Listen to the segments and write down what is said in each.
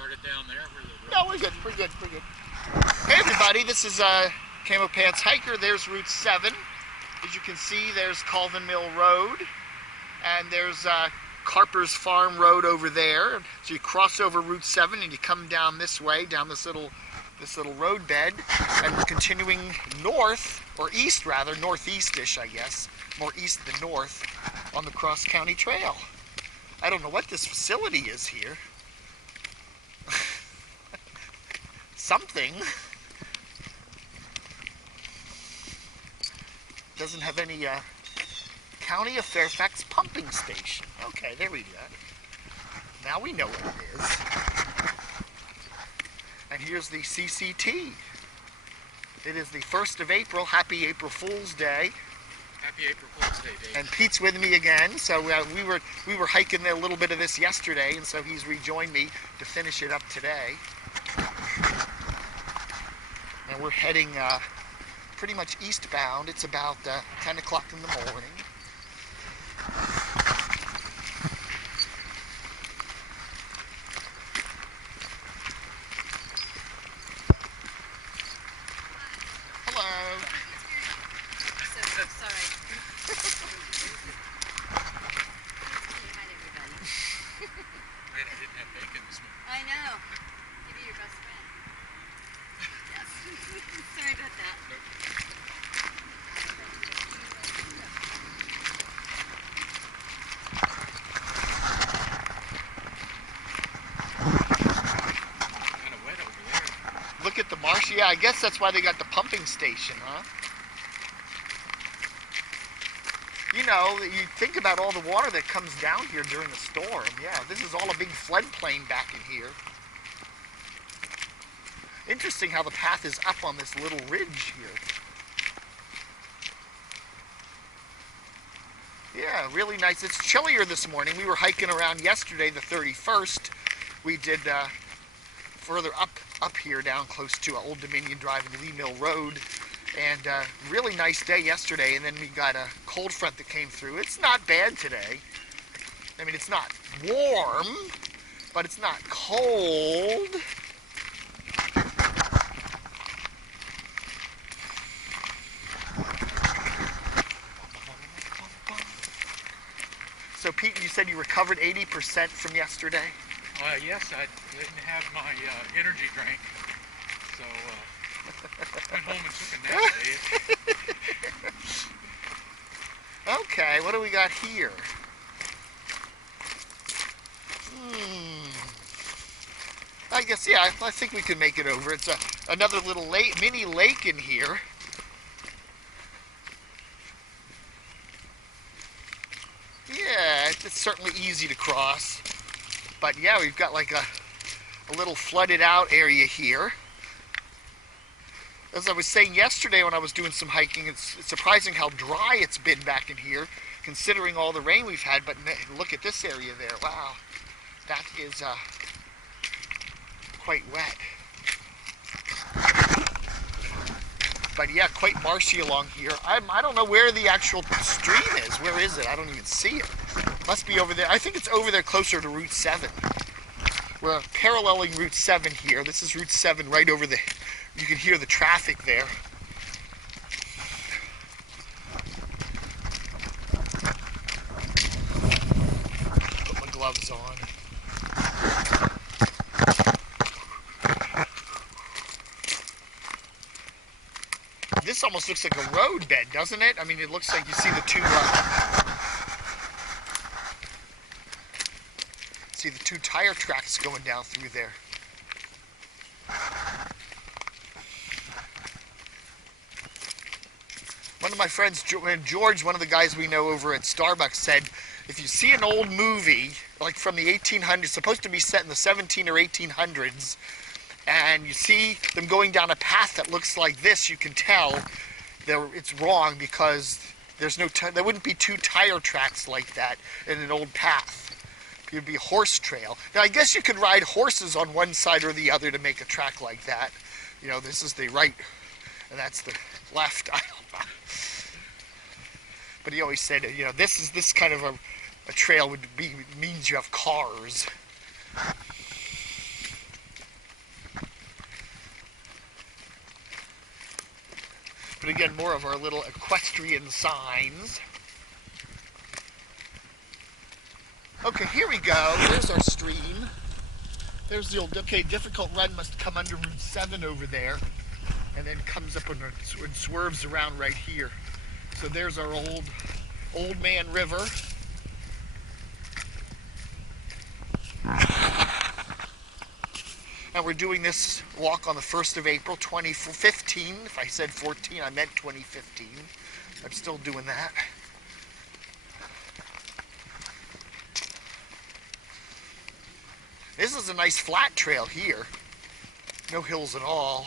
Start it down there. No, we're good. We're good. We're good. Hey everybody, this is Camo Pants Hiker. There's Route 7. As you can see, there's Colvin Mill Road, and there's Carper's Farm Road over there. So you cross over Route 7 and you come down this way, down this little road bed, and we're continuing north, or east rather, northeast-ish I guess, more east than north, on the Cross County Trail. I don't know what this facility is here. Something. Doesn't have any County of Fairfax pumping station. Okay, there we go. Now we know what it is. And here's the CCT. It is the 1st of April. Happy April Fool's Day. Happy April Fool's Day, Dave. And Pete's with me again. So we were hiking a little bit of this yesterday, and so he's rejoined me to finish it up today. And we're heading pretty much eastbound. It's about 10 o'clock in the morning. Hello. So sorry. Man, I didn't have bacon this morning. I know. Maybe your best friend. Yes. Sorry about that. Nope. Kind of wet over there. Look at the marsh. Yeah, I guess that's why they got the pumping station, huh? You know, you think about all the water that comes down here during a storm. Yeah, this is all a big floodplain back in here. Interesting how the path is up on this little ridge here. Yeah, really nice. It's chillier this morning. We were hiking around yesterday, the 31st. We did further up here, down close to Old Dominion Drive and Lee Mill Road. And really nice day yesterday, and then we got a cold front that came through. It's not bad today. I mean, it's not warm, but it's not cold. So Pete, you said you recovered 80% from yesterday? Yes, I didn't have my energy drink, so went home and took a nap, Dave. Okay, what do we got here? I guess, yeah, I think we can make it over. It's another little mini lake in here. Yeah, it's certainly easy to cross. But yeah, we've got like a little flooded out area here. As I was saying yesterday when I was doing some hiking, it's surprising how dry it's been back in here, considering all the rain we've had. But look at this area there. Wow, that is quite wet. But yeah, quite marshy along here. I don't know where the actual stream is. Where is it? I don't even see it. Must be over there. I think it's over there closer to Route 7. We're paralleling Route 7 here. This is Route 7 right over there. You can hear the traffic there. Put my gloves on. This almost looks like a road bed, doesn't it? I mean, it looks like you see the two tire tracks going down through there. One of my friends, George, one of the guys we know over at Starbucks, said, if you see an old movie, like from the 1800s, supposed to be set in the 17 or 1800s, and you see them going down a path that looks like this, you can tell it's wrong, because there wouldn't be two tire tracks like that in an old path. It would be a horse trail. Now, I guess you could ride horses on one side or the other to make a track like that. You know, this is the right, and that's the left. I don't know. But he always said, you know, this kind of a trail means you have cars. But again, more of our little equestrian signs. Okay, here we go. There's our stream. There's the old, okay, difficult run must come under Route 7 over there, and then comes up and swerves around right here. So there's our old man river. And we're doing this walk on the 1st of April, 2015. If I said 14, I meant 2015. I'm still doing that. This is a nice flat trail here. No hills at all.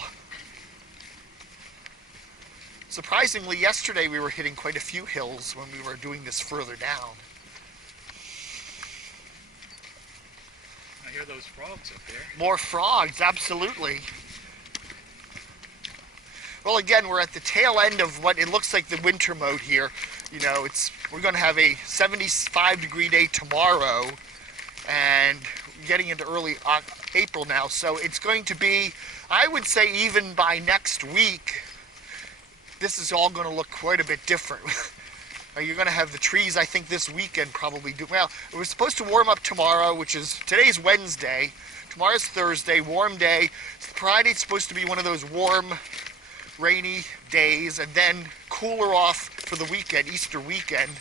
Surprisingly, yesterday we were hitting quite a few hills when we were doing this further down. I hear those frogs up there. More frogs, absolutely. Well, again, we're at the tail end of what it looks like the winter mode here. You know, we're going to have a 75-degree day tomorrow, and getting into early April now. So it's going to be, I would say, even by next week, this is all going to look quite a bit different. You're going to have the trees, I think, this weekend probably do well. It was supposed to warm up tomorrow, which is, today's Wednesday. Tomorrow's Thursday, warm day. Friday it's supposed to be one of those warm, rainy days, and then cooler off for the weekend, Easter weekend.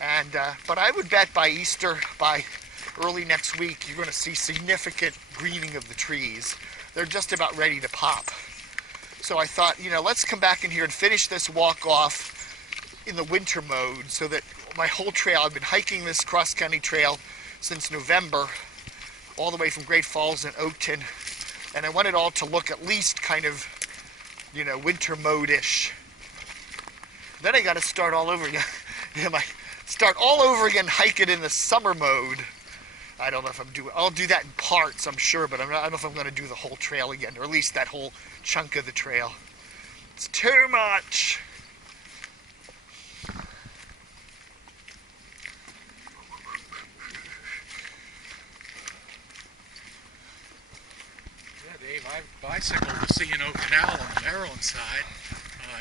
And but I would bet by Easter, by early next week, you're going to see significant greening of the trees. They're just about ready to pop. So I thought, you know, let's come back in here and finish this walk off in the winter mode, so that my whole trail, I've been hiking this cross-country trail since November, all the way from Great Falls and Oakton, and I want it all to look at least kind of, you know, winter mode-ish. Then I got to start all over again. Start all over again, hike it in the summer mode. I don't know if I'll do that in parts, I'm sure, but I don't know if I'm going to do the whole trail again, or at least that whole chunk of the trail. It's too much. Dave, I've bicycled the C&O Canal on the Maryland side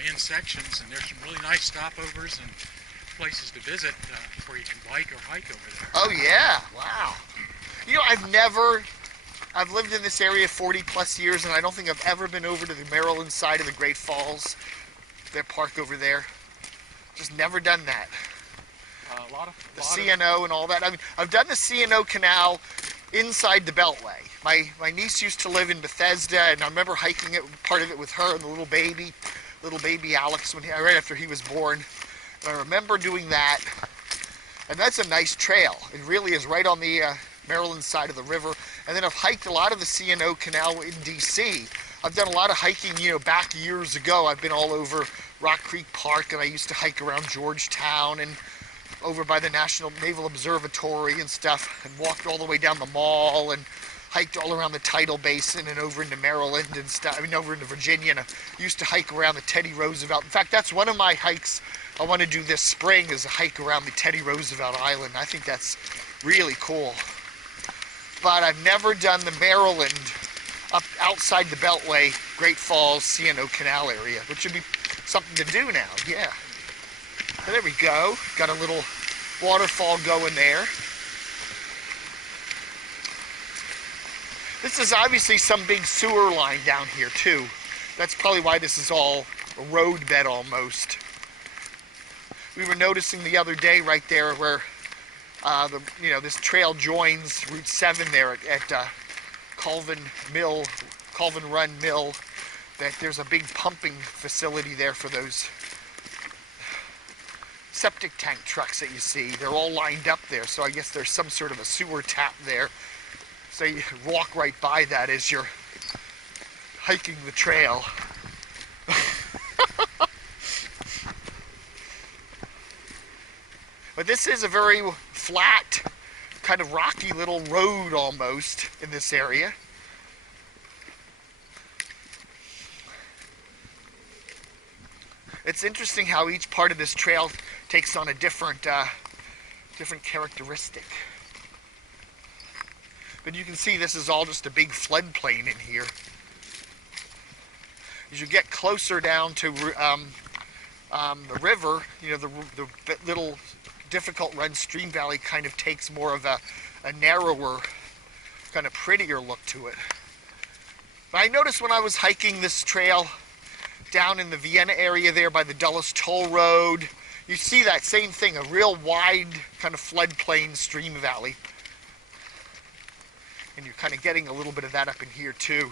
in sections, and there's some really nice stopovers and places to visit where you can bike or hike over there. Oh yeah, wow. You know, I've lived in this area 40 plus years, and I don't think I've ever been over to the Maryland side of the Great Falls, their park over there. Just never done that. The C&O and all that. I mean, I've done the C&O Canal inside the Beltway. My niece used to live in Bethesda, and I remember hiking it, part of it with her and the little baby Alex, right after he was born. And I remember doing that, and that's a nice trail. It really is right on the Maryland side of the river. And then I've hiked a lot of the C&O Canal in D.C. I've done a lot of hiking, you know, back years ago. I've been all over Rock Creek Park, and I used to hike around Georgetown and over by the National Naval Observatory and stuff, and walked all the way down the mall and hiked all around the Tidal Basin and over into Maryland and stuff. I mean, over into Virginia. And I used to hike around the Teddy Roosevelt. In fact, that's one of my hikes I want to do this spring, is a hike around the Teddy Roosevelt Island. I think that's really cool. But I've never done the Maryland up outside the Beltway, Great Falls, C&O Canal area, which would be something to do now, yeah. So there we go. Got a little waterfall going there. This is obviously some big sewer line down here too. That's probably why this is all a road bed almost. We were noticing the other day right there where this trail joins Route 7 there at Colvin Run Mill, that there's a big pumping facility there for those septic tank trucks that you see. They're all lined up there, so I guess there's some sort of a sewer tap there. So you walk right by that as you're hiking the trail. But this is a very flat, kind of rocky little road almost in this area. It's interesting how each part of this trail takes on a different characteristic. But you can see this is all just a big floodplain in here. as you get closer down to the river, you know, the little difficult run stream valley kind of takes more of a narrower, kind of prettier look to it. But I noticed when I was hiking this trail down in the Vienna area there by the Dulles Toll Road, you see that same thing, a real wide kind of floodplain stream valley. And you're kind of getting a little bit of that up in here too.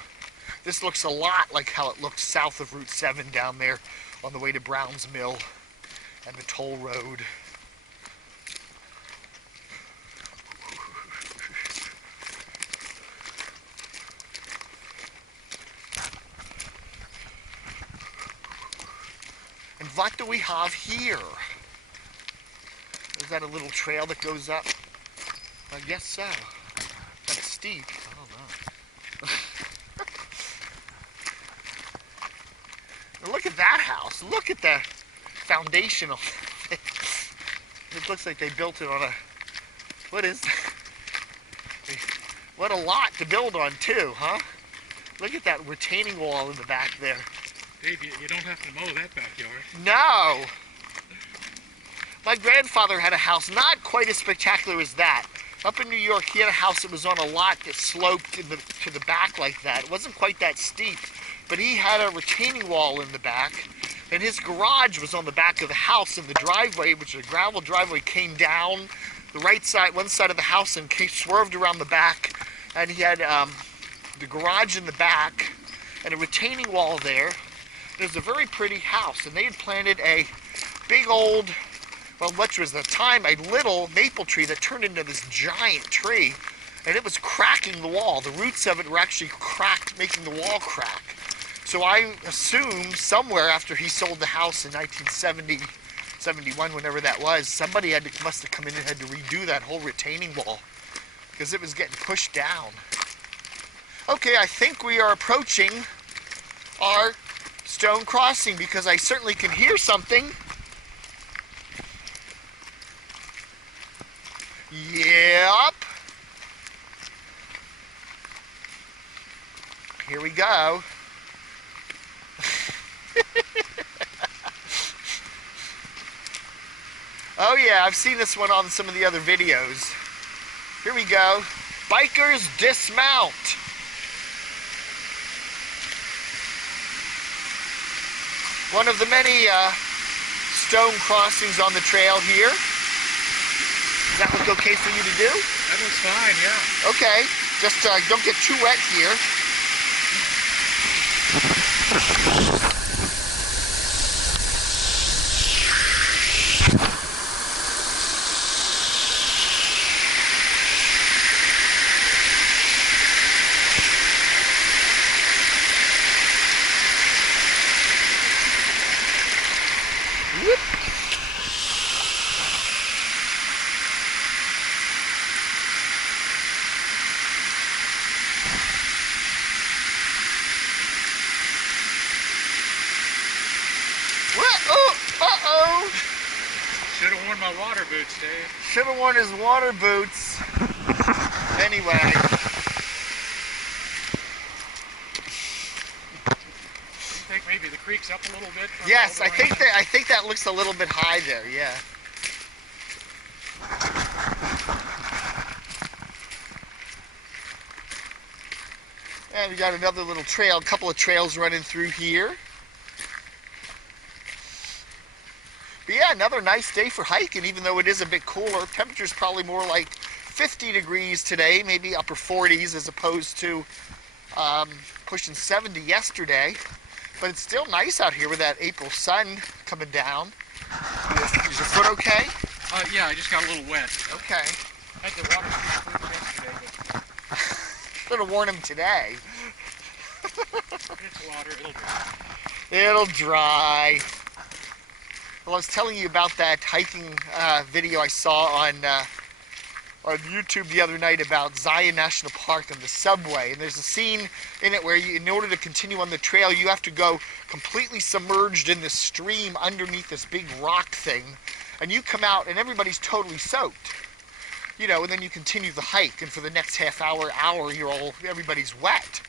This looks a lot like how it looked south of Route 7 down there on the way to Brown's Mill and the toll road. And what do we have here? Is that a little trail that goes up? I guess so. That's steep. I don't know. Look at that house. Look at the foundation of it. It looks like they built it on a... What is that? What a lot to build on too, huh? Look at that retaining wall in the back there. Dave, you don't have to mow that backyard. No! My grandfather had a house not quite as spectacular as that. Up in New York, he had a house that was on a lot that sloped to the back like that. It wasn't quite that steep, but he had a retaining wall in the back, and his garage was on the back of the house, and the driveway, which is a gravel driveway, came down the right side, one side of the house, and swerved around the back, and he had the garage in the back, and a retaining wall there. It was a very pretty house, and they had planted a big old, well, which was at the time a little maple tree that turned into this giant tree, and it was cracking the wall. The roots of it were actually cracked, making the wall crack. So I assume somewhere after he sold the house in 1970, 71, whenever that was, somebody must have come in and had to redo that whole retaining wall because it was getting pushed down. Okay, I think we are approaching our stone crossing because I certainly can hear something. Yep. Here we go. Oh yeah, I've seen this one on some of the other videos. Here we go. Bikers dismount. One of the many stone crossings on the trail here. Does that look okay for you to do? That looks fine, yeah. Okay, just don't get too wet here. Whoop. Uh-oh. Should have worn my water boots, Dave. Should have worn his water boots. Anyway. You think maybe the creek's up a little bit? Yes, I think that looks a little bit high there, yeah. And we got another little trail, a couple of trails running through here. But yeah, another nice day for hiking, even though it is a bit cooler. Temperature's probably more like 50 degrees today, maybe upper 40s as opposed to pushing 70 yesterday. But it's still nice out here with that April sun coming down. Is your foot okay? Yeah, I just got a little wet. Okay. Had the water yesterday, but Should have worn them today. it's water, it'll dry. It'll dry. Well, I was telling you about that hiking video I saw on YouTube the other night about Zion National Park and the subway. And there's a scene in it where in order to continue on the trail, you have to go completely submerged in this stream underneath this big rock thing. And you come out and everybody's totally soaked. You know, and then you continue the hike. And for the next half hour, everybody's wet.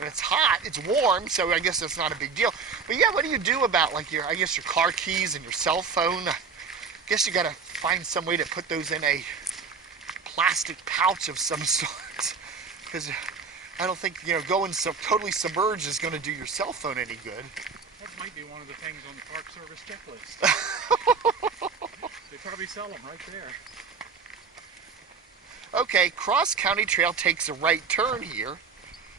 and it's hot, it's warm, so I guess that's not a big deal. But yeah, what do you do about like your, I guess your car keys and your cell phone? I guess you gotta find some way to put those in a plastic pouch of some sort, because I don't think, you know, going totally submerged is going to do your cell phone any good. That might be one of the things on the Park Service checklist. They probably sell them right there. Okay, Cross County Trail takes a right turn here,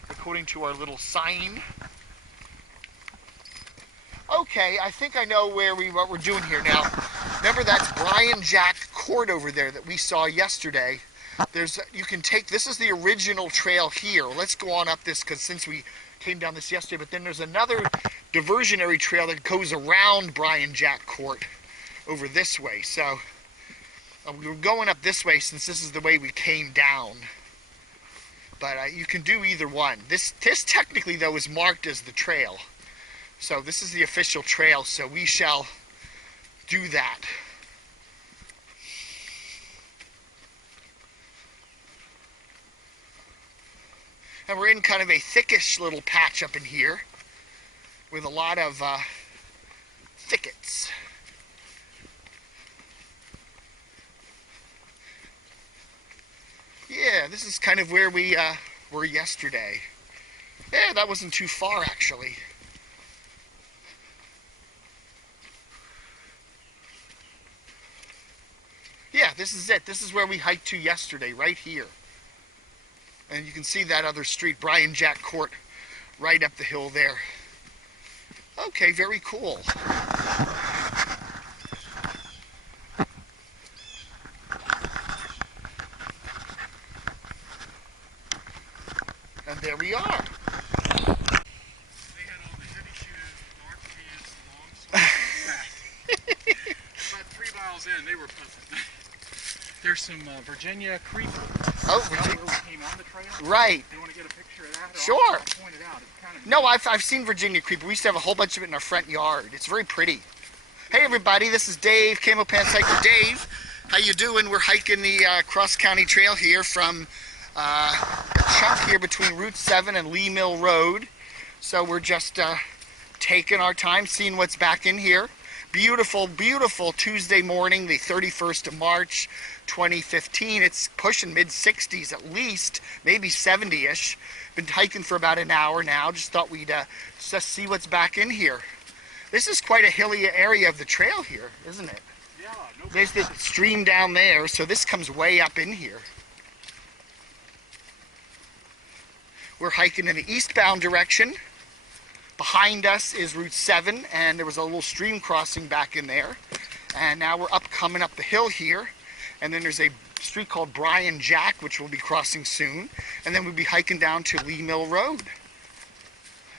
according to our little sign. Okay, I think I know what we're doing here now. Remember, that's Brian Jack Court over there that we saw yesterday. You can take, this is the original trail here. Let's go on up this, because since we came down this yesterday, but then there's another diversionary trail that goes around Brian Jack Court over this way. So we're going up this way since this is the way we came down. But you can do either one. This technically, though, is marked as the trail. So this is the official trail, so we shall do that. And we're in kind of a thickish little patch up in here with a lot of thickets. Yeah, this is kind of where we were yesterday. Yeah, that wasn't too far actually. Yeah, this is it. This is where we hiked to yesterday, right here. And you can see that other street, Brian Jack Court, right up the hill there. Okay, very cool. And there we are. They had on the heavy shoes, dark pants, long socks. About 3 miles in, they were puffing. There's some Virginia creeper. Oh, Virginia came on the trail. Right. Do you want to get a picture of that? Sure. I'll point it out. It's kind of No, I've seen Virginia creeper. We used to have a whole bunch of it in our front yard. It's very pretty. Hey everybody, this is Dave, Camo Pants Hiker Dave. How you doing? We're hiking the Cross County Trail here from a chunk here between Route 7 and Lee Mill Road. So we're just taking our time, seeing what's back in here. Beautiful, beautiful Tuesday morning, the 31st of March, 2015. It's pushing mid-60s at least, maybe 70-ish. Been hiking for about an hour now. Just thought we'd just see what's back in here. This is quite a hilly area of the trail here, isn't it? Yeah, no There's the stream down there, so this comes way up in here. We're hiking in the eastbound direction. Behind us is Route 7, and there was a little stream crossing back in there. And now we're coming up the hill here. And then there's a street called Brian Jack, which we'll be crossing soon. And then we'll be hiking down to Lee Mill Road.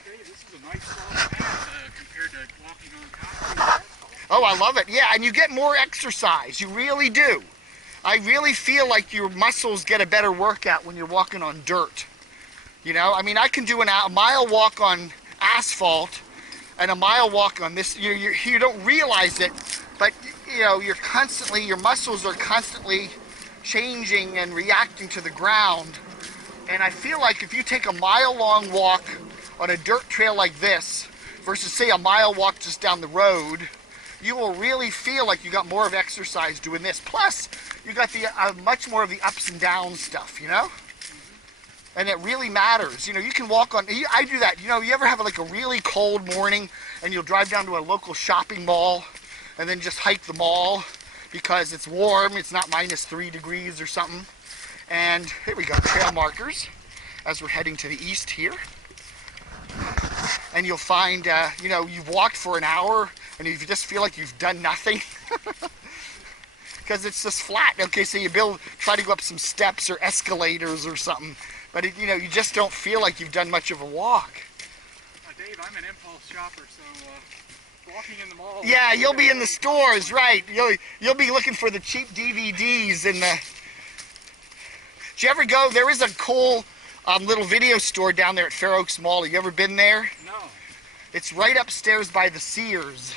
Hey, this is a nice soft path compared to walking on concrete. Oh, I love it. Yeah, and you get more exercise. You really do. I really feel like your muscles get a better workout when you're walking on dirt. You know, I mean, I can do a mile walk on asphalt and a mile walk on this. You don't realize it, but you know, your muscles are constantly changing and reacting to the ground. And I feel like if you take a mile-long walk on a dirt trail like this versus say a mile walk just down the road, you will really feel like you got more of exercise doing this. Plus, you got the much more of the ups and downs stuff, you know? And it really matters. You know, you can walk on, I do that. You know, you ever have like a really cold morning and you'll drive down to a local shopping mall and then just hike the mall because it's warm, it's not -3 degrees or something. And here we go, trail markers as we're heading to the east here. And you'll find, you know, you've walked for an hour and you just feel like you've done nothing. Because it's just flat. Okay, so you try to go up some steps or escalators or something. But, you know, you just don't feel like you've done much of a walk. Dave, I'm an impulse shopper, so walking in the mall... Yeah, you'll be in the stores, right. You'll be looking for the cheap DVDs and the... Did you ever go? There is a cool little video store down there at Fairfax Mall. Have you ever been there? No. It's right upstairs by the Sears.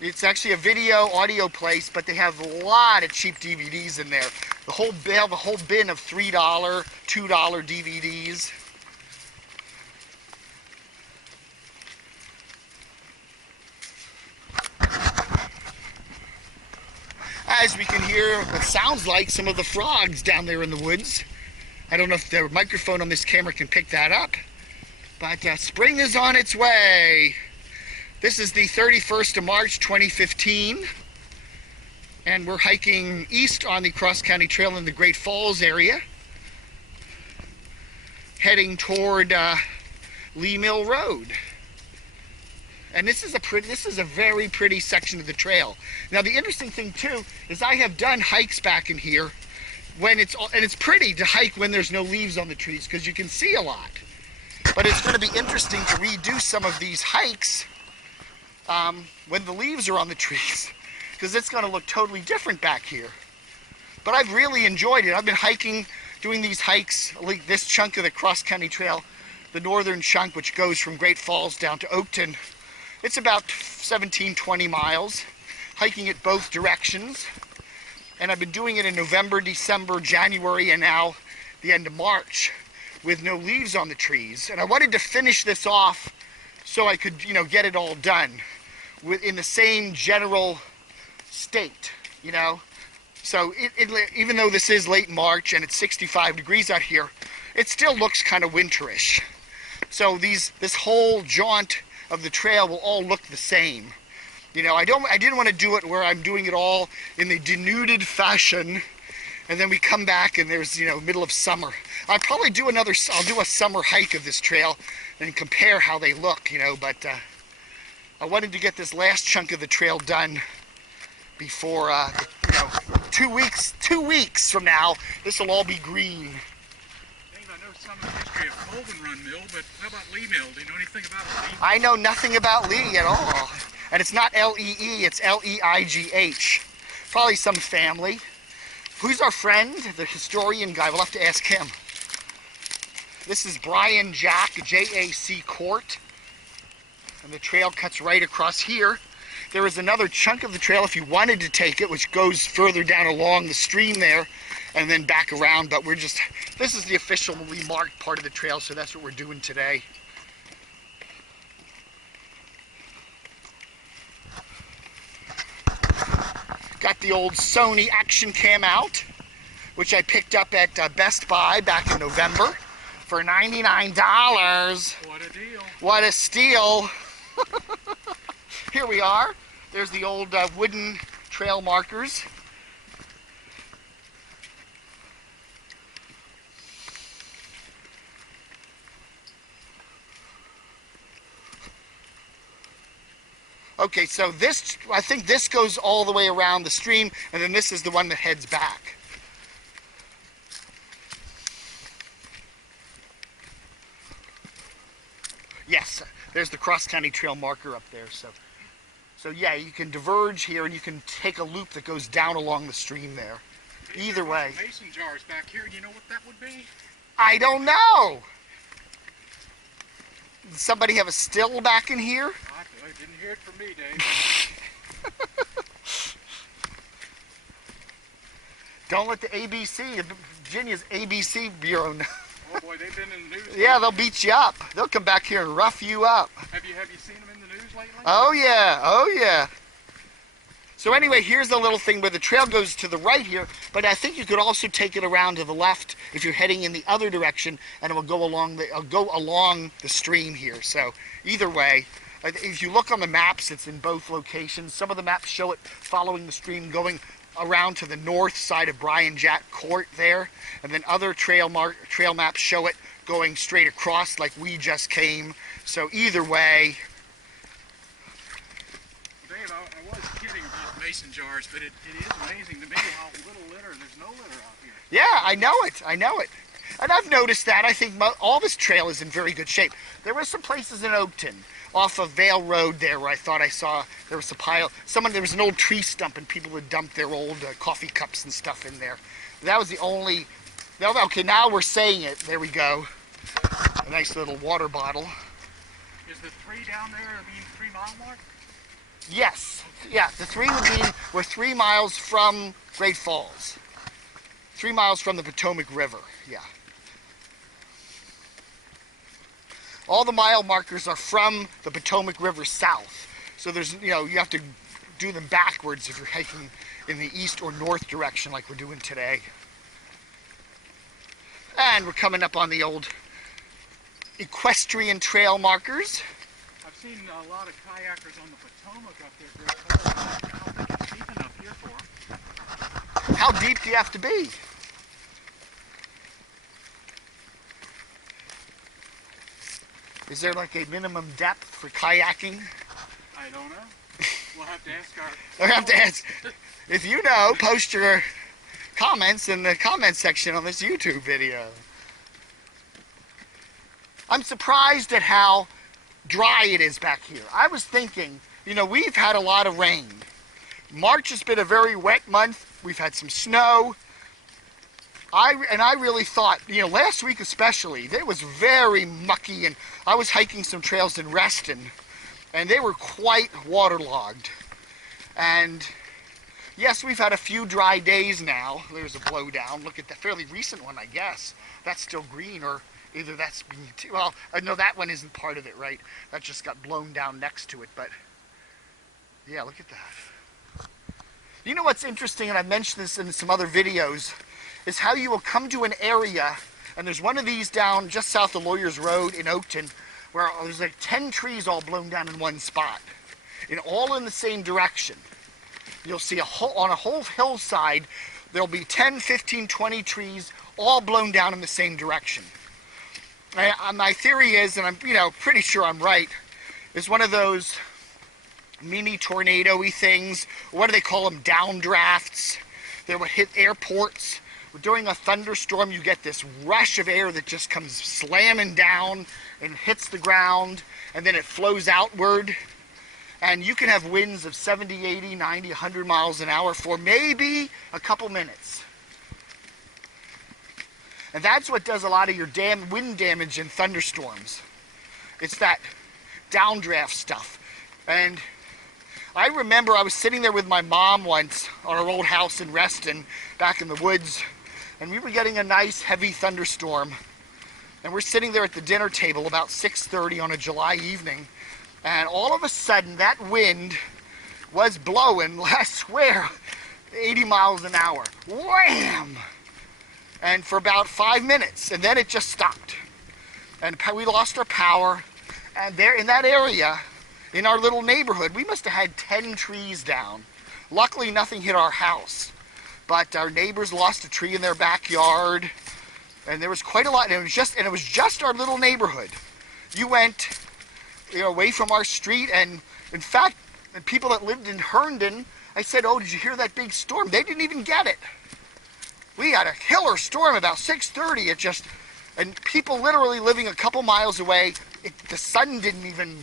It's actually a video, audio place, but they have a lot of cheap DVDs in there. They have a whole bin of $3, $2 DVDs. as we can hear what sounds like some of the frogs down there in the woods. I don't know if the microphone on this camera can pick that up, but spring is on its way. This is the 31st of March 2015, and we're hiking east on the Cross County Trail in the Great Falls area, heading toward Lee Mill Road. And this is a very pretty section of the trail. Now the interesting thing too is I have done hikes back in here when it's pretty to hike when there's no leaves on the trees because you can see a lot. But it's going to be interesting to redo some of these hikes when the leaves are on the trees, because it's going to look totally different back here. But I've really enjoyed it. I've been hiking, doing these hikes, like this chunk of the Cross County Trail, the northern chunk which goes from Great Falls down to Oakton. It's about 17-20 miles, hiking it both directions. And I've been doing it in November, December, January, and now the end of March with no leaves on the trees. And I wanted to finish this off so I could, get it all done in the same general state, So even though this is late March and it's 65 degrees out here, it still looks kind of winterish. So this whole jaunt of the trail will all look the same. I didn't want to do it where I'm doing it all in the denuded fashion, and then we come back and there's, middle of summer. I'll probably do I'll do a summer hike of this trail and compare how they look, but I wanted to get this last chunk of the trail done before, 2 weeks from now, this will all be green. Dave, I know some of the history of Colvin Run Mill, but how about Lee Mill? Do you know anything about Lee? I know nothing about Lee at all. And it's not L-E-E, it's L-E-I-G-H. Probably some family. Who's our friend? The historian guy. We'll have to ask him. This is Brian Jack, J-A-C Court. And the trail cuts right across here. There is another chunk of the trail if you wanted to take it, which goes further down along the stream there and then back around. But this is the officially marked part of the trail, so that's what we're doing today. Got the old Sony action cam out, which I picked up at Best Buy back in November for $99. What a deal. What a steal. Here we are. There's the old wooden trail markers. Okay, so I think this goes all the way around the stream, and then this is the one that heads back. Yes, there's the Cross County Trail marker up there. So yeah, you can diverge here, and you can take a loop that goes down along the stream there. Either way. Mason jars back here. Do you know what that would be? I don't know. Does somebody have a still back in here? I didn't hear it from me, Dave. Don't let the ABC, Virginia's ABC Bureau know. Oh boy, they've been in the news. Yeah, they'll beat you up. They'll come back here and rough you up. Have you seen them in the news lately? Oh yeah, oh yeah. So anyway, here's the little thing where the trail goes to the right here, but I think you could also take it around to the left if you're heading in the other direction, and it will go along the stream here. So either way, if you look on the maps, it's in both locations. Some of the maps show it following the stream going around to the north side of Brian Jack Court there, and then other trail maps show it going straight across like we just came. So either way. Dave, I was kidding about mason jars, but it is amazing to me how little litter, there's no litter out here. Yeah, I know it. And I've noticed that. I think all this trail is in very good shape. There were some places in Oakton, off of Vale Road there, where I thought I saw there was a pile. There was an old tree stump, and people had dumped their old coffee cups and stuff in there. That was the only. Okay, now we're saying it. There we go. A nice little water bottle. Is the 3 down there, 3 mile mark? Yes. Yeah, the 3 would mean we're 3 miles from Great Falls. 3 miles from the Potomac River. Yeah. All the mile markers are from the Potomac River south. So there's, you have to do them backwards if you're hiking in the east or north direction like we're doing today. And we're coming up on the old equestrian trail markers. I've seen a lot of kayakers on the Potomac up there very tall. I don't think it's deep enough here for them. How deep do you have to be? Is there like a minimum depth for kayaking? I don't know. We'll have to ask our... We'll have to ask. If you know, post your comments in the comment section on this YouTube video. I'm surprised at how dry it is back here. I was thinking, you know, we've had a lot of rain. March has been a very wet month. We've had some snow. I really thought, you know, last week especially, it was very mucky, and I was hiking some trails in Reston, and they were quite waterlogged. And yes, we've had a few dry days now. There's a blowdown. Look at the fairly recent one, I guess. That's still green, or either that's being, well, no, that one isn't part of it, right? That just got blown down next to it, but yeah, look at that. You know what's interesting, and I've mentioned this in some other videos, is how you will come to an area, and there's one of these down just south of Lawyers Road in Oakton, where there's like 10 trees all blown down in one spot, all in the same direction. You'll see on a whole hillside, there'll be 10, 15, 20 trees all blown down in the same direction. My theory is, and I'm pretty sure I'm right, is one of those mini tornado-y things. What do they call them? Downdrafts. They would hit airports. During a thunderstorm, you get this rush of air that just comes slamming down and hits the ground, and then it flows outward. And you can have winds of 70, 80, 90, 100 miles an hour for maybe a couple minutes. And that's what does a lot of your wind damage in thunderstorms. It's that downdraft stuff. And I remember I was sitting there with my mom once on our old house in Reston, back in the woods, and we were getting a nice heavy thunderstorm. And we're sitting there at the dinner table about 6:30 on a July evening, and all of a sudden that wind was blowing, I swear, 80 miles an hour. Wham! And for about 5 minutes, and then it just stopped. And we lost our power, and there in that area, in our little neighborhood, we must have had 10 trees down. Luckily, nothing hit our house. But our neighbors lost a tree in their backyard, and there was quite a lot. And it was just our little neighborhood. You went, away from our street, and in fact, the people that lived in Herndon, I said, "Oh, did you hear that big storm?" They didn't even get it. We had a killer storm about 6:30. And people literally living a couple miles away, the sun didn't even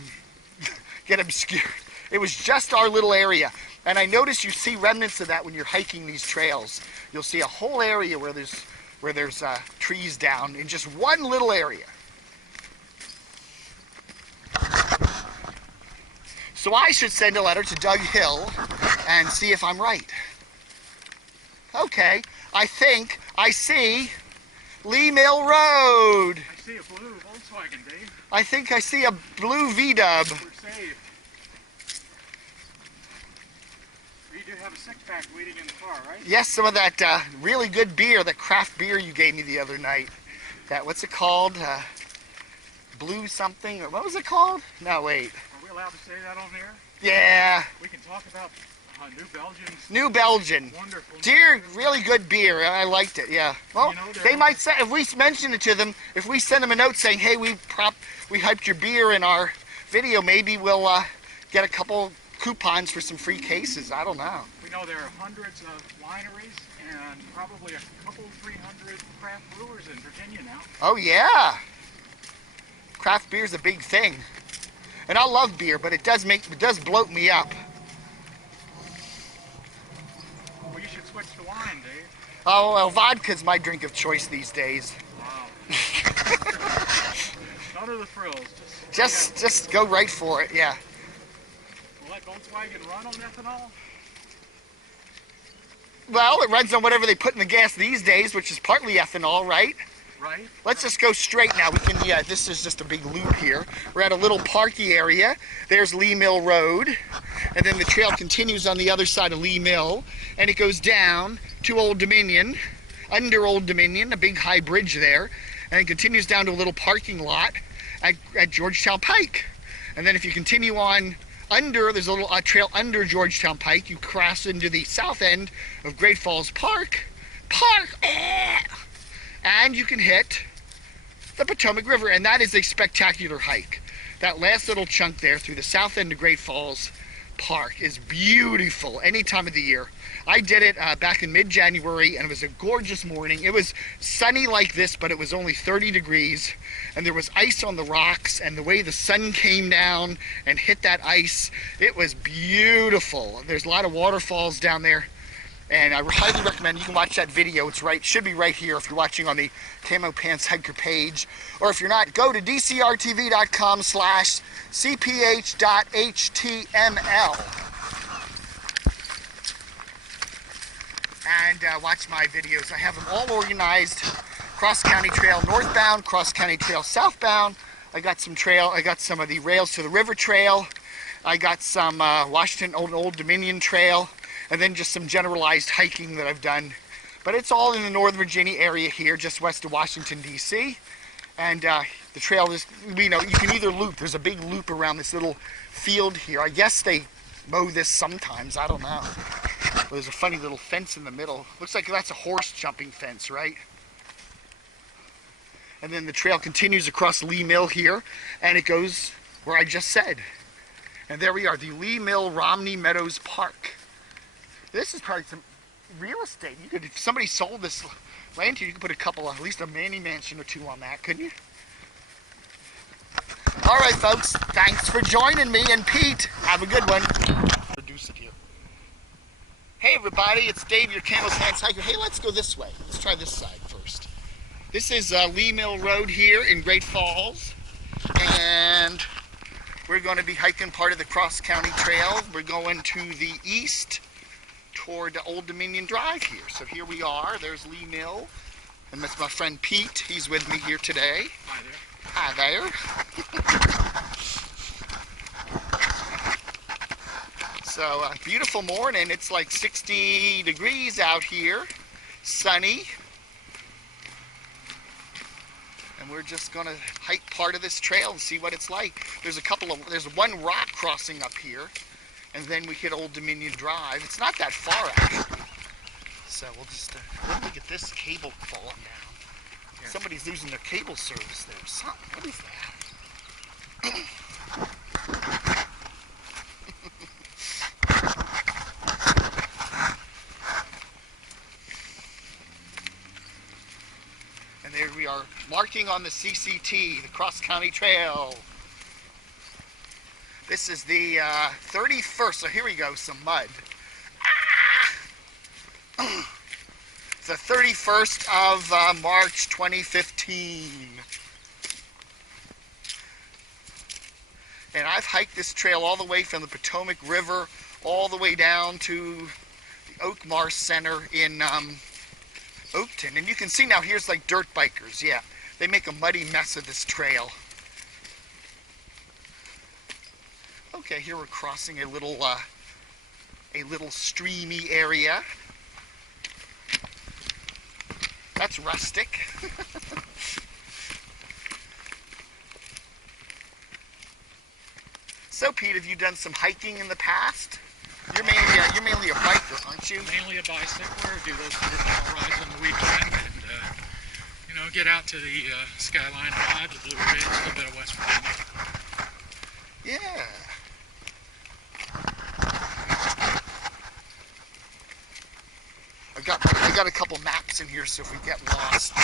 get obscured. It was just our little area. And I notice you see remnants of that when you're hiking these trails. You'll see a whole area where there's trees down in just one little area. So I should send a letter to Doug Hill and see if I'm right. Okay, I think I see Lee Mill Road. I see a blue Volkswagen, Dave. I think I see a blue V-dub. We're saved. You do have a six-pack waiting in the car, right? Yes, some of that really good beer, that craft beer you gave me the other night. What's it called? Blue something? Or what was it called? No, wait. Are we allowed to say that on there? Yeah. We can talk about New Belgian. New Belgian. Wonderful. Dear, really good beer. I liked it, yeah. Well, they might say, if we mention it to them, if we send them a note saying, hey, we hyped your beer in our video, maybe we'll get a couple coupons for some free cases. I don't know. We know there are hundreds of wineries and probably a couple, 300 craft brewers in Virginia now. Oh, yeah. Craft beer's a big thing. And I love beer, but it does bloat me up. Well, you should switch to wine, Dave. Oh, well, vodka's my drink of choice these days. Wow. None of the frills. Just go right for it, yeah. Will that Volkswagen run on ethanol? Well, it runs on whatever they put in the gas these days, which is partly ethanol, right? right? Let's just go straight now. We can, yeah, this is just a big loop here. We're at a little parky area. There's Lee Mill Road. And then the trail continues on the other side of Lee Mill. And it goes down to Old Dominion, under Old Dominion, a big high bridge there. And it continues down to a little parking lot at Georgetown Pike. And then if you continue on under, there's a little trail under Georgetown Pike. You cross into the south end of Great Falls Park. And you can hit the Potomac River, and that is a spectacular hike. That last little chunk there through the south end of Great Falls Park is beautiful any time of the year. I did it back in mid-January, and it was a gorgeous morning. It was sunny like this, but it was only 30 degrees, and there was ice on the rocks, and the way the sun came down and hit that ice, it was beautiful. There's a lot of waterfalls down there. And I highly recommend, you can watch that video. It's right, should be right here if you're watching on the Camo Pants Hiker page. Or if you're not, go to dcrtv.com/cph.html and watch my videos. I have them all organized. Cross County Trail northbound, Cross County Trail southbound. I got some of the Rails to the River Trail. I got some Washington Old Dominion Trail. And then just some generalized hiking that I've done. But it's all in the Northern Virginia area here, just west of Washington, D.C. And the trail is, you can either loop. There's a big loop around this little field here. I guess they mow this sometimes. I don't know. Well, there's a funny little fence in the middle. Looks like that's a horse jumping fence, right? And then the trail continues across Lee Mill here, and it goes where I just said. And there we are, the Lee Mill Romney Meadows Park. This is probably some real estate. You could, if somebody sold this land here, you could put at least a mini mansion or two on that, couldn't you? All right, folks. Thanks for joining me. And Pete, have a good one. Produce it here. Hey, everybody. It's Dave, your Camo Pants Hiker. Hey, let's go this way. Let's try this side first. This is Lee Mill Road here in Great Falls. And we're going to be hiking part of the Cross County Trail. We're going to the east toward Old Dominion Drive here. So here we are. There's Lee Mill. And that's my friend Pete. He's with me here today. Hi there. Hi there. So, beautiful morning. It's like 60 degrees out here. Sunny. And we're just going to hike part of this trail and see what it's like. There's one rock crossing up here. And then we hit Old Dominion Drive. It's not that far, actually. So we'll just look at this cable falling down. Here. Somebody's losing their cable service there. Something. What is that? And there we are, marking on the CCT, the Cross County Trail. This is the 31st, so here we go, some mud. The 31st of March 2015. And I've hiked this trail all the way from the Potomac River all the way down to the Oakmar Center in Oakton. And you can see now here's like dirt bikers, yeah. They make a muddy mess of this trail. Okay, here we're crossing a little streamy area. That's rustic. So, Pete, have you done some hiking in the past? You're mainly a biker, aren't you? Mainly a bicycler. Do those 100-mile rides on the weekend, and get out to the Skyline Drive, the Blue Ridge, a little bit of West Virginia. Yeah. I got a couple maps in here, so if we get lost.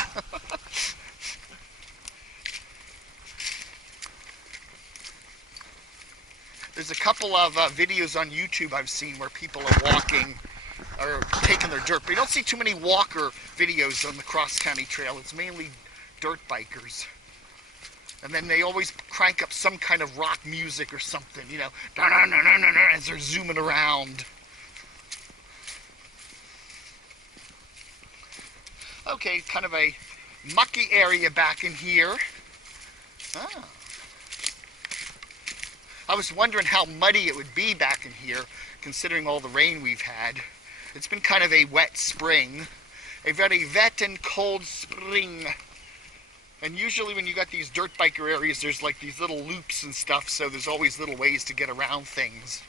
There's a couple of videos on YouTube I've seen where people are walking or taking their dirt, but you don't see too many walker videos on the Cross County Trail. It's mainly dirt bikers. And then they always crank up some kind of rock music or something, as they're zooming around. Okay, kind of a mucky area back in here. Oh. I was wondering how muddy it would be back in here, considering all the rain we've had. It's been kind of a wet spring. A very wet and cold spring. And usually when you got these dirt biker areas, there's like these little loops and stuff, so there's always little ways to get around things.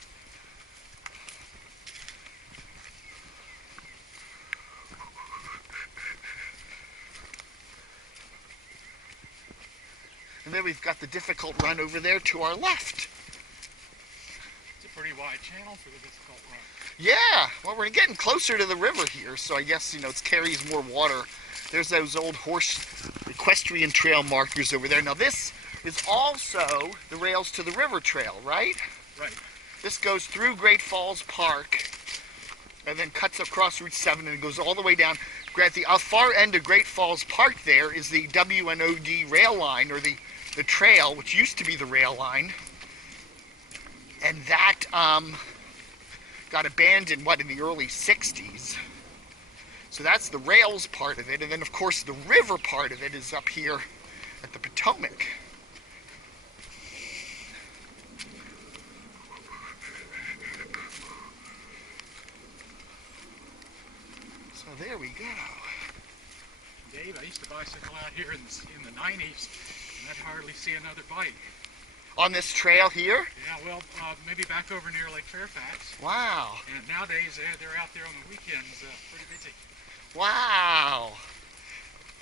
And then we've got the difficult run over there to our left. It's a pretty wide channel for the difficult run. Yeah, well, we're getting closer to the river here, so I guess, you know, it carries more water. There's those old horse equestrian trail markers over there. Now this is also the rails to the river trail, right? Right. This goes through Great Falls Park and then cuts across Route 7 and goes all the way down. At the far end of Great Falls Park there is the WNOD rail line, or the trail, which used to be the rail line. And that got abandoned, in the early 60s. So that's the rails part of it. And then, of course, the river part of it is up here at the Potomac. So there we go. Dave, I used to bicycle out here in the 90s, and I'd hardly see another bike. On this trail here? Yeah, well, maybe back over near Lake Fairfax. Wow. And nowadays, they're out there on the weekends, pretty busy. Wow.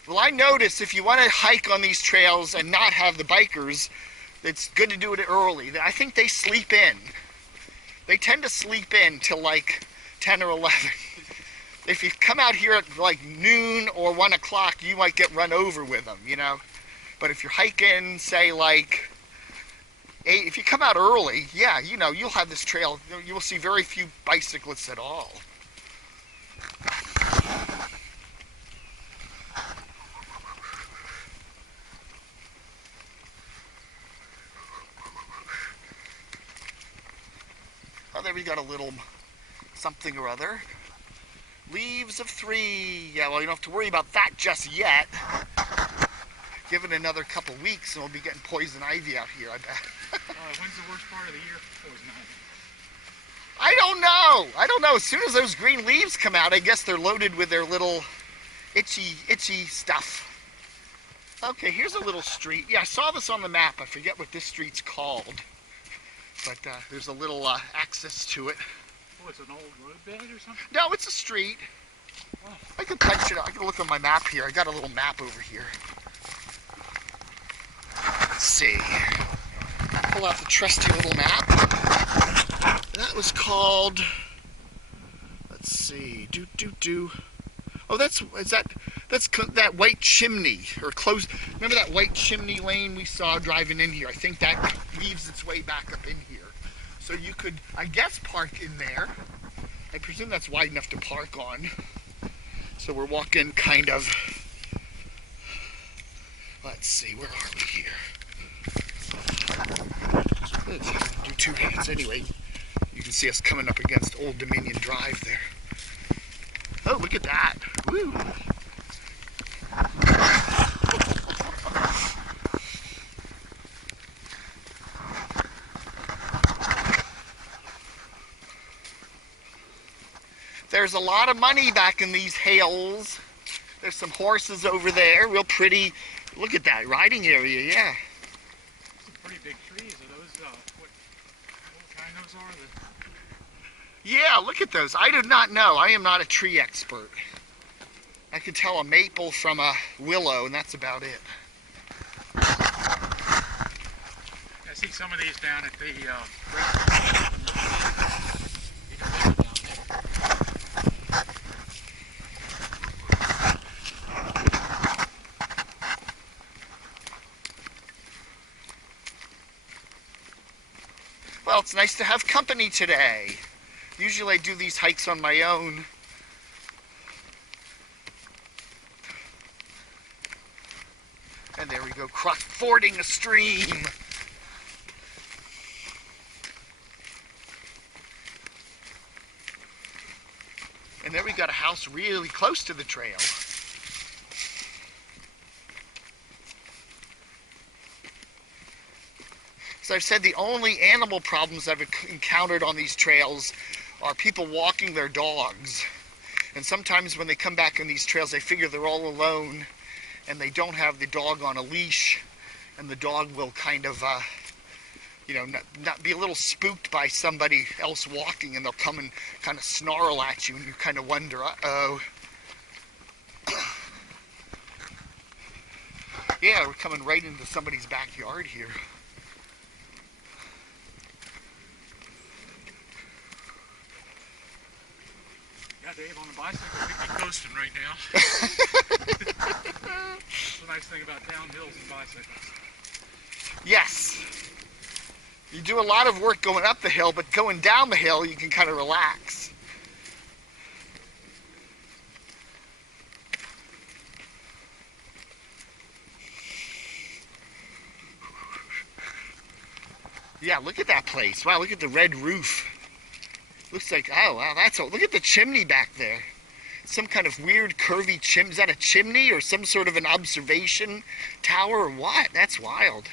Well, I notice if you want to hike on these trails and not have the bikers, it's good to do it early. I think they sleep in. They tend to sleep in till like 10 or 11. If you come out here at like noon or 1 o'clock, you might get run over with them, you know. But if you're hiking, say like 8, if you come out early, yeah, you know, you'll have this trail. You will see very few bicyclists at all. Oh, there we got a little something or other. Leaves of 3. Yeah, well, you don't have to worry about that just yet. Give it another couple weeks and we'll be getting poison ivy out here, I bet. When's the worst part of the year for poison ivy? I don't know. I don't know. As soon as those green leaves come out, I guess they're loaded with their little itchy stuff. Okay, here's a little street. Yeah, I saw this on the map. I forget what this street's called. But there's a little access to it. Oh, it's an old roadbed or something? No, it's a street. Oh. I can punch it out. I can look on my map here. I got a little map over here. Let's see. Pull out the trusty little map. That was called, let's see, Oh, that's that white chimney, or close. Remember that white chimney lane we saw driving in here? I think that weaves its way back up in here. So you could, I guess, park in there. I presume that's wide enough to park on. So we're walking kind of, let's see, where are we here? Let's do 2 hands anyway. You can see us coming up against Old Dominion Drive there. Oh, look at that. Woo! There's a lot of money back in these hills. There's some horses over there, real pretty. Look at that riding area, yeah. Some pretty big trees. Are those, what kind those are? Yeah, look at those. I do not know. I am not a tree expert. I can tell a maple from a willow, and that's about it. I see some of these down at the Well, it's nice to have company today. Usually I do these hikes on my own. And there we go, fording a stream. And there we got a house really close to the trail. As I've said, the only animal problems I've encountered on these trails are people walking their dogs. And sometimes when they come back on these trails, they figure they're all alone and they don't have the dog on a leash, and the dog will kind of, not be a little spooked by somebody else walking, and they'll come and kind of snarl at you, and you kind of wonder, uh-oh. Yeah, we're coming right into somebody's backyard here. Yeah, Dave, on the bicycle, we'd be coasting right now. That's the nice thing about downhills and bicycles. Yes. You do a lot of work going up the hill, but going down the hill, you can kind of relax. Yeah, look at that place. Wow, look at the red roof. Looks like, oh, wow, look at the chimney back there. Some kind of weird curvy chimney. Is that a chimney or some sort of an observation tower or what? That's wild.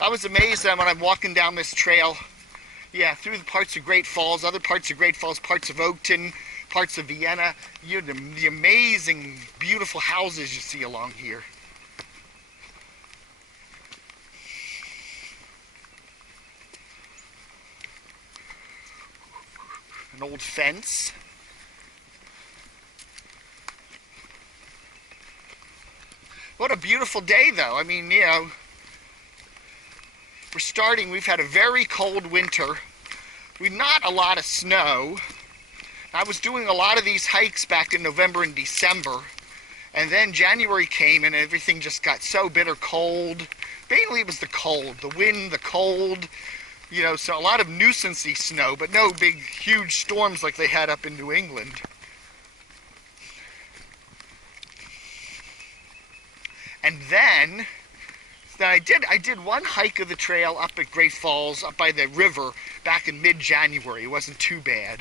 I was amazed when I'm walking down this trail, yeah, through the parts of Great Falls, other parts of Great Falls, parts of Oakton, parts of Vienna. You know, the amazing, beautiful houses you see along here. An old fence. What a beautiful day, though. I mean, you know, we've had a very cold winter. We've not a lot of snow. I was doing a lot of these hikes back in November and December, and then January came and everything just got so bitter cold. Mainly it was the cold, the wind, the cold, you know, so a lot of nuisancey snow, but no big, huge storms like they had up in New England. And then I did one hike of the trail up at Great Falls, up by the river, back in mid-January. It wasn't too bad.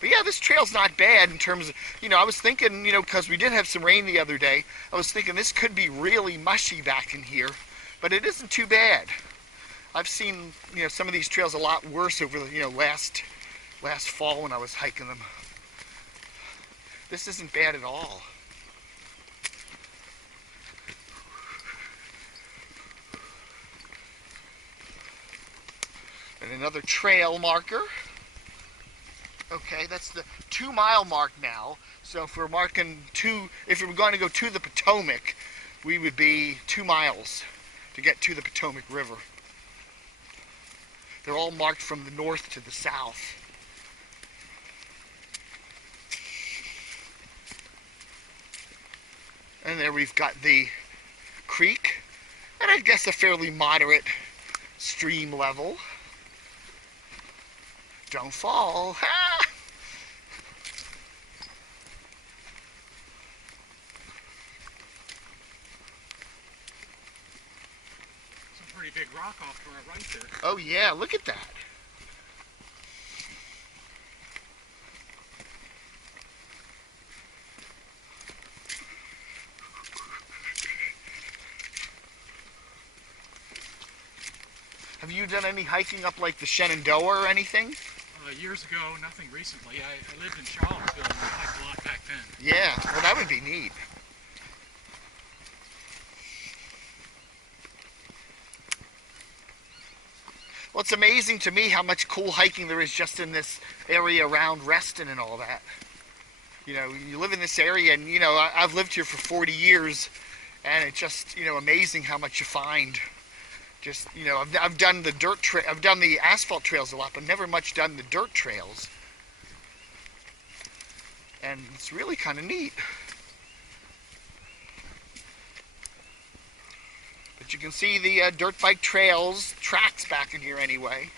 But yeah, this trail's not bad in terms of, you know, I was thinking, you know, because we did have some rain the other day, I was thinking this could be really mushy back in here, but it isn't too bad. I've seen, you know, some of these trails a lot worse over the, you know, last fall when I was hiking them. This isn't bad at all. And another trail marker. Okay, that's the 2-mile mark now. So if we're marking if we were going to go to the Potomac, we would be 2 miles to get to the Potomac River. They're all marked from the north to the south. And there we've got the creek, and I guess a fairly moderate stream level. Don't fall. Ah! Some pretty big rock off to our right there. Oh yeah, look at that. Have you done any hiking up like the Shenandoah or anything? Years ago, nothing recently. I lived in Charlottesville and I hiked a lot back then. Yeah, well that would be neat. Well, it's amazing to me how much cool hiking there is just in this area around Reston and all that. You know, you live in this area and, you know, I've lived here for 40 years and it's just, you know, amazing how much you find. Just, you know, I've done the I've done the asphalt trails a lot, but never much done the dirt trails. And it's really kind of neat. But you can see the dirt bike trails, tracks back in here anyway.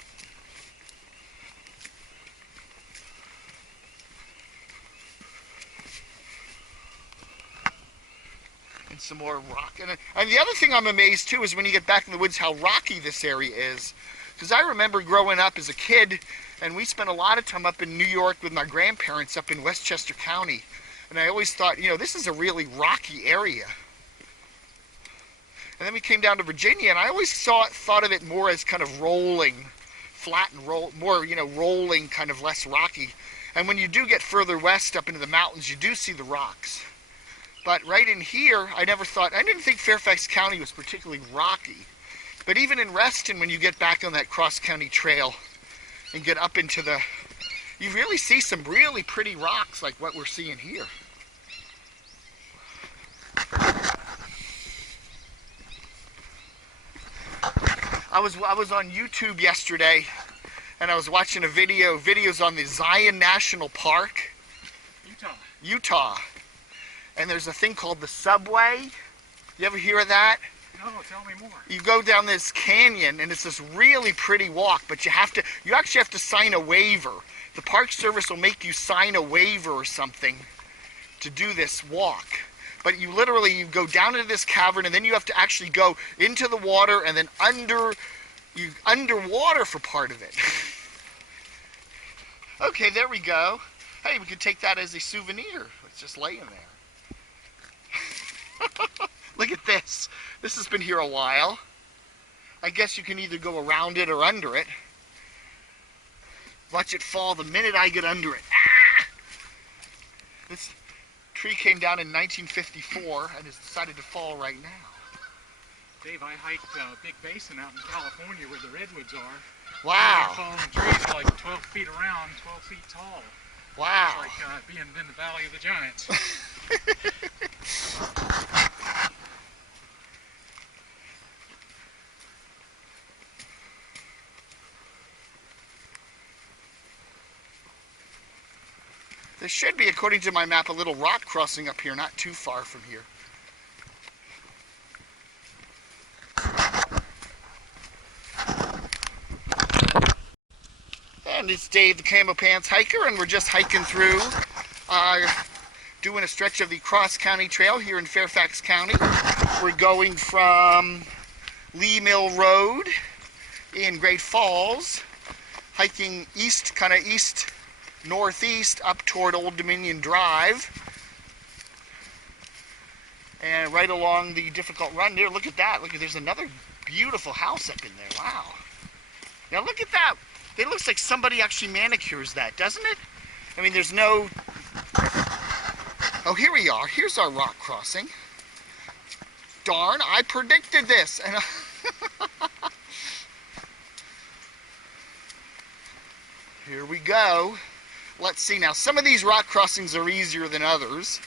And some more rock. And the other thing I'm amazed too is when you get back in the woods how rocky this area is. Because I remember growing up as a kid, and we spent a lot of time up in New York with my grandparents up in Westchester County. And I always thought, you know, this is a really rocky area. And then we came down to Virginia, and I always thought of it more as kind of rolling, flat and more, you know, rolling, kind of less rocky. And when you do get further west up into the mountains, you do see the rocks. But right in here, I didn't think Fairfax County was particularly rocky. But even in Reston, when you get back on that cross-county trail and get up into you really see some really pretty rocks like what we're seeing here. I was on YouTube yesterday, and I was watching videos on the Zion National Park, Utah. And there's a thing called the subway. You ever hear of that? No, tell me more. You go down this canyon, and it's this really pretty walk, but you actually have to sign a waiver. The Park Service will make you sign a waiver or something to do this walk. But you go down into this cavern, and then you have to actually go into the water and then underwater for part of it. Okay, there we go. Hey, we could take that as a souvenir. It's just laying there. Look at this. This has been here a while. I guess you can either go around it or under it. Watch it fall the minute I get under it. Ah! This tree came down in 1954 and has decided to fall right now. Dave, I hiked Big Basin out in California where the redwoods are. Wow. Fallen trees like 12 feet around, 12 feet tall. Wow. It's like being in the Valley of the Giants. There should be, according to my map, a little rock crossing up here, not too far from here. And it's Dave, the Camo Pants Hiker, and we're just hiking through, doing a stretch of the cross-county trail here in Fairfax County. We're going from Lee Mill Road in Great Falls, hiking east, kind of east northeast up toward Old Dominion Drive, and right along the difficult run there. Look at that. Look, there's another beautiful house up in there. Wow. Now look at that. It looks like somebody actually manicures that, doesn't it? I mean, there's no... Oh, here we are. Here's our rock crossing. Darn, I predicted this. And here we go. Let's see now. Some of these rock crossings are easier than others.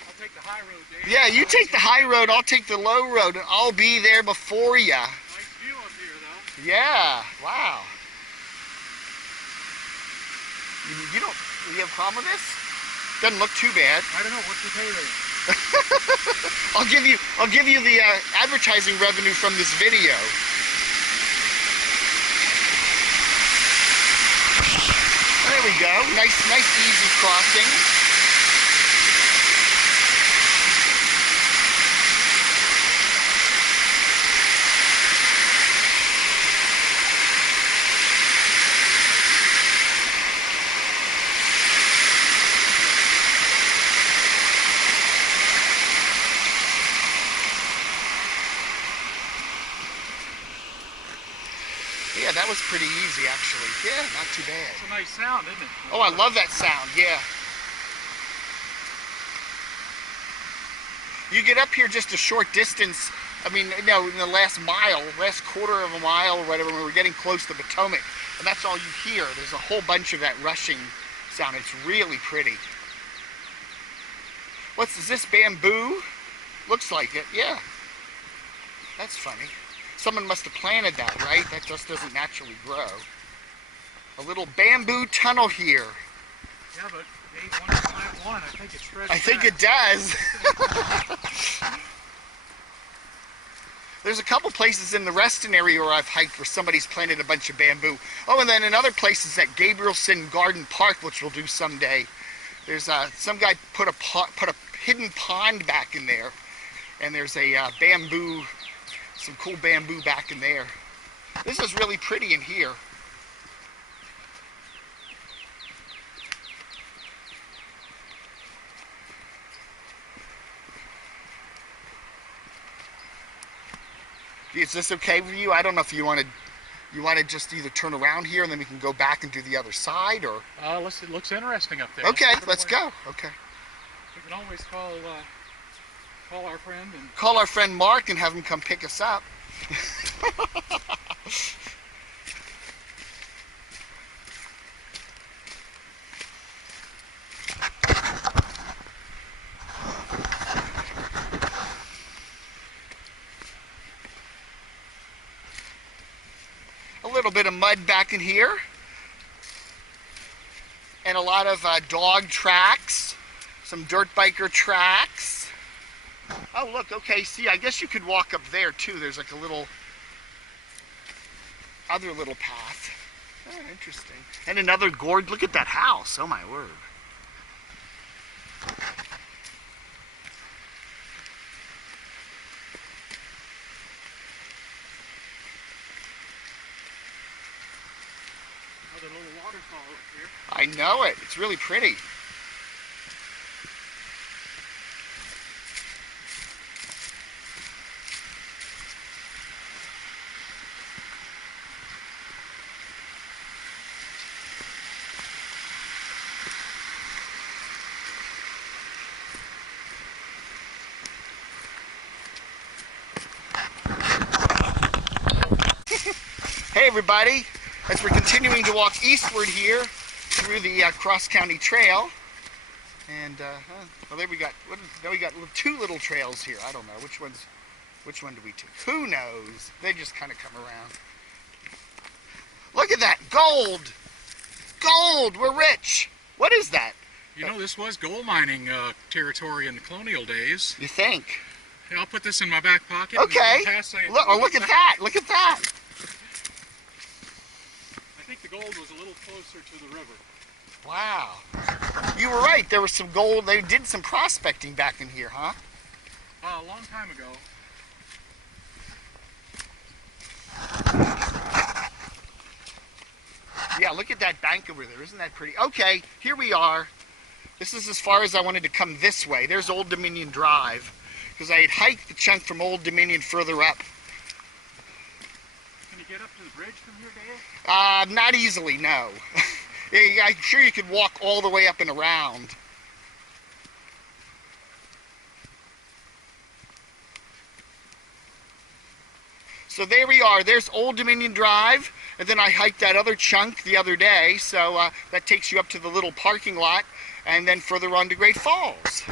I'll take the high road, Dave. Yeah, you take the high road, I'll take the low road, and I'll be there before you. Nice view up here, though. Yeah, wow. You have a problem with this? Doesn't look too bad. I don't know. What's the pay rate? I'll give you the advertising revenue from this video. There we go. Nice, easy crossing. Yeah, that was pretty easy, actually. Yeah, not too bad. It's a nice sound, isn't it? Oh, I love that sound, yeah. You get up here just a short distance, I mean, in the last quarter of a mile or whatever, when we're getting close to Potomac, and that's all you hear. There's a whole bunch of that rushing sound. It's really pretty. Is this bamboo? Looks like it, yeah. That's funny. Someone must have planted that, right? That just doesn't naturally grow. A little bamboo tunnel here. Yeah, but Dave, once you plant one, I think it spreads I think back. it does. There's a couple places in the Reston area where I've hiked where somebody's planted a bunch of bamboo. Oh, and then in other places at Gabrielson Garden Park, which we'll do someday, there's some guy put a hidden pond back in there, and there's a bamboo. Some cool bamboo back in there. This is really pretty in here. Is this okay with you? I don't know if you want to just either turn around here and then we can go back and do the other side, or... It looks interesting up there. Okay, let's go. Okay. We can always call our friend and... Call our friend Mark and have him come pick us up. A little bit of mud back in here. And a lot of dog tracks. Some dirt biker tracks. Oh, look, okay, see, I guess you could walk up there, too. There's like a little, other little path. Oh, interesting. And another gorge. Look at that house. Oh, my word. Another little waterfall up here. I know it. It's really pretty. Hey everybody, as we're continuing to walk eastward here through the cross-county trail, and well, there we got two little trails here. I don't know which one do we take? Who knows? They just kind of come around. Look at that gold! Gold! We're rich. What is that? You know, this was gold mining territory in the colonial days. You think? Hey, I'll put this in my back pocket. Okay. Look at that! Look at that! I think the gold was a little closer to the river. Wow. You were right. There was some gold. They did some prospecting back in here, huh? A long time ago. Yeah, look at that bank over there. Isn't that pretty? Okay, here we are. This is as far as I wanted to come this way. There's Old Dominion Drive, because I had hiked the chunk from Old Dominion further up. Can you get up to the bridge from here, Dave? Not easily, no. I'm sure you could walk all the way up and around. So there we are. There's Old Dominion Drive, and then I hiked that other chunk the other day, so that takes you up to the little parking lot, and then further on to Great Falls.